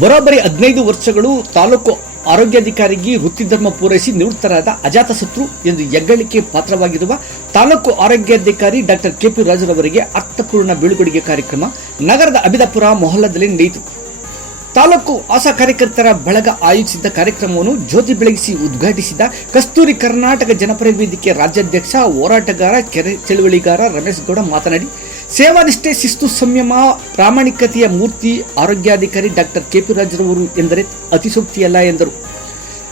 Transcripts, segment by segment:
ಬರೋಬ್ಬರಿ ಹದಿನೈದು ವರ್ಷಗಳು ತಾಲೂಕು ಆರೋಗ್ಯಾಧಿಕಾರಿಗೆ ವೃತ್ತಿಧರ್ಮ ಪೂರೈಸಿ ನಿವೃತ್ತರಾದ ಅಜಾತಶತ್ರು ಎಂದು ಹೆಗ್ಗಳಿಕೆ ಪಾತ್ರವಾಗಿರುವ ತಾಲೂಕು ಆರೋಗ್ಯಾಧಿಕಾರಿ ಡಾಕ್ಟರ್ ಕೆಪಿ ರಾಜರವರಿಗೆ ಅರ್ಥಪೂರ್ಣ ಬೀಳ್ಕೊಡುಗೆ ಕಾರ್ಯಕ್ರಮ ನಗರದ ಅಬಿದಾಪುರ ಮೊಹಲ್ಲದಲ್ಲಿ ನಡೆಯಿತು. ತಾಲೂಕು ಆಶಾ ಕಾರ್ಯಕರ್ತರ ಬಳಗ ಆಯೋಜಿಸಿದ್ದ ಕಾರ್ಯಕ್ರಮವನ್ನು ಜ್ಯೋತಿ ಬೆಳಗಿಸಿ ಉದ್ಘಾಟಿಸಿದ ಕಸ್ತೂರಿ ಕರ್ನಾಟಕ ಜನಪರ ವೇದಿಕೆ ರಾಜ್ಯಾಧ್ಯಕ್ಷ ಹೋರಾಟಗಾರ ಕೆರೆ ಚಳುವಳಿಗಾರ ರಮೇಶ್ ಗೌಡ ಮಾತನಾಡಿ ಸೇವಾನಿಷ್ಠೆ ಶಿಸ್ತು ಸಂಯಮ, ಪ್ರಾಮಾಣಿಕತೆಯ ಮೂರ್ತಿ, ಆರೋಗ್ಯಾಧಿಕಾರಿ ಡಾಕ್ಟರ್ ಕೆಪಿ ರಾಜರವರು ಎಂದರೆ ಅತಿಸೂಕ್ತಿಯಲ್ಲ ಎಂದರು.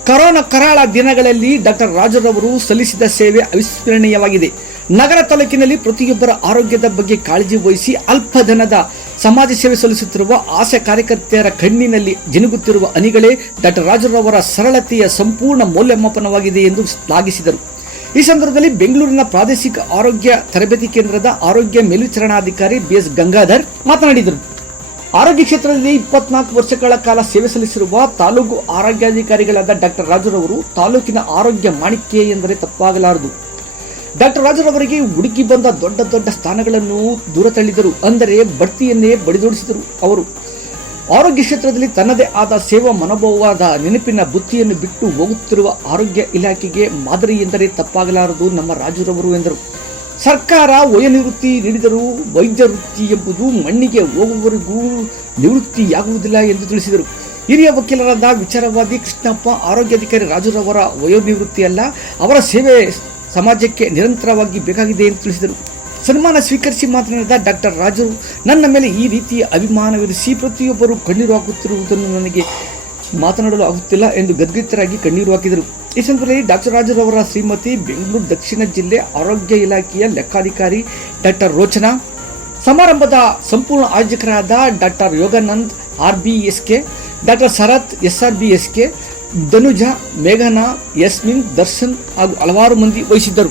ಕರೋನಾ ಕರಾಳ ದಿನಗಳಲ್ಲಿ ಡಾಕ್ಟರ್ ರಾಜರವರು ಸಲ್ಲಿಸಿದ ಸೇವೆ ಅವಿಸ್ಮರಣೀಯವಾಗಿದೆ. ನಗರ ತಾಲೂಕಿನಲ್ಲಿ ಪ್ರತಿಯೊಬ್ಬರ ಆರೋಗ್ಯದ ಬಗ್ಗೆ ಕಾಳಜಿ ವಹಿಸಿ ಅಲ್ಪ ಧನದ ಸಮಾಜ ಸೇವೆ ಸಲ್ಲಿಸುತ್ತಿರುವ ಆಸೆ ಕಾರ್ಯಕರ್ತೆಯರ ಕಣ್ಣಿನಲ್ಲಿ ಜಿನುಗುತ್ತಿರುವ ಅನಿಗಳೇ ಡಾಕ್ಟರ್ ರಾಜರವರ ಸರಳತೆಯ ಸಂಪೂರ್ಣ ಮೌಲ್ಯಮಾಪನವಾಗಿದೆ ಎಂದು ಶ್ಲಾಘಿಸಿದರು. ಈ ಸಂದರ್ಭದಲ್ಲಿ ಬೆಂಗಳೂರಿನ ಪ್ರಾದೇಶಿಕ ಆರೋಗ್ಯ ತರಬೇತಿ ಕೇಂದ್ರದ ಆರೋಗ್ಯ ಮೇಲ್ವಿಚಾರಣಾಧಿಕಾರಿ ಬಿ ಎಸ್ ಗಂಗಾಧರ್ ಮಾತನಾಡಿದರು. ಆರೋಗ್ಯ ಕ್ಷೇತ್ರದಲ್ಲಿ ಇಪ್ಪತ್ನಾಲ್ಕು ವರ್ಷಗಳ ಕಾಲ ಸೇವೆ ಸಲ್ಲಿಸಿರುವ ತಾಲೂಕು ಆರೋಗ್ಯಾಧಿಕಾರಿಗಳಾದ ಡಾಕ್ಟರ್ ರಾಜರವರು ತಾಲೂಕಿನ ಆರೋಗ್ಯ ಮಾಣಿಕ್ಯ ಎಂದರೆ ತಪ್ಪಾಗಲಾರದು. ಡಾಕ್ಟರ್ ರಾಜರವರಿಗೆ ಹುಡುಕಿ ಬಂದ ದೊಡ್ಡ ದೊಡ್ಡ ಸ್ಥಾನಗಳನ್ನು ದೂರ ತಳ್ಳಿದರು. ಅಂದರೆ ಬಡ್ತಿಯನ್ನೇ ಬಡಿದೋಡಿಸಿದರು ಅವರು. ಆರೋಗ್ಯ ಕ್ಷೇತ್ರದಲ್ಲಿ ತನ್ನದೇ ಆದ ಸೇವಾ ಮನೋಭಾವವಾದ ನೆನಪಿನ ಬುತ್ತಿಯನ್ನು ಬಿಟ್ಟು ಹೋಗುತ್ತಿರುವ ಆರೋಗ್ಯ ಇಲಾಖೆಗೆ ಮಾದರಿ ಎಂದರೆ ತಪ್ಪಾಗಲಾರದು ನಮ್ಮ ರಾಜುರವರು ಎಂದರು. ಸರ್ಕಾರ ವಯೋನಿವೃತ್ತಿ ನೀಡಿದರೂ ವೈದ್ಯ ವೃತ್ತಿ ಎಂಬುದು ಮಣ್ಣಿಗೆ ಹೋಗುವವರೆಗೂ ನಿವೃತ್ತಿಯಾಗುವುದಿಲ್ಲ ಎಂದು ತಿಳಿಸಿದರು. ಹಿರಿಯ ವಕೀಲರಾದ ವಿಚಾರವಾದಿ ಕೃಷ್ಣಪ್ಪ ಆರೋಗ್ಯಾಧಿಕಾರಿ ರಾಜುರವರ ವಯೋನಿವೃತ್ತಿ ಅಲ್ಲ, ಅವರ ಸೇವೆ ಸಮಾಜಕ್ಕೆ ನಿರಂತರವಾಗಿ ಬೇಕಾಗಿದೆ ಎಂದು ತಿಳಿಸಿದರು. ಸನ್ಮಾನ ಸ್ವೀಕರಿಸಿ ಮಾತನಾಡಿದ ಡಾಕ್ಟರ್ ರಾಜು, ನನ್ನ ಮೇಲೆ ಈ ರೀತಿಯ ಅಭಿಮಾನವಿರಿಸಿ ಪ್ರತಿಯೊಬ್ಬರು ಕಣ್ಣೀರು ಹಾಕುತ್ತಿರುವುದನ್ನು ನನಗೆ ಮಾತನಾಡಲು ಆಗುತ್ತಿಲ್ಲ ಎಂದು ಗದ್ಗದಿತರಾಗಿ ಕಣ್ಣೀರು ಹಾಕಿದರು. ಈ ಸಂದರ್ಭದಲ್ಲಿ ಡಾಕ್ಟರ್ ರಾಜರವರ ಶ್ರೀಮತಿ, ಬೆಂಗಳೂರು ದಕ್ಷಿಣ ಜಿಲ್ಲೆ ಆರೋಗ್ಯ ಇಲಾಖೆಯ ಲೆಕ್ಕಾಧಿಕಾರಿ ಡಾಕ್ಟರ್ ರೋಚನಾ, ಸಮಾರಂಭದ ಸಂಪೂರ್ಣ ಆಯೋಜಕರಾದ doctor Yoganand R B S K doctor Sharath S R B S K Dhanuja, ಮೇಘನಾ, ಯಸ್ಮಿನ್, ದರ್ಶನ್ ಹಾಗೂ ಹಲವಾರು ಮಂದಿ ವಹಿಸಿದ್ದರು.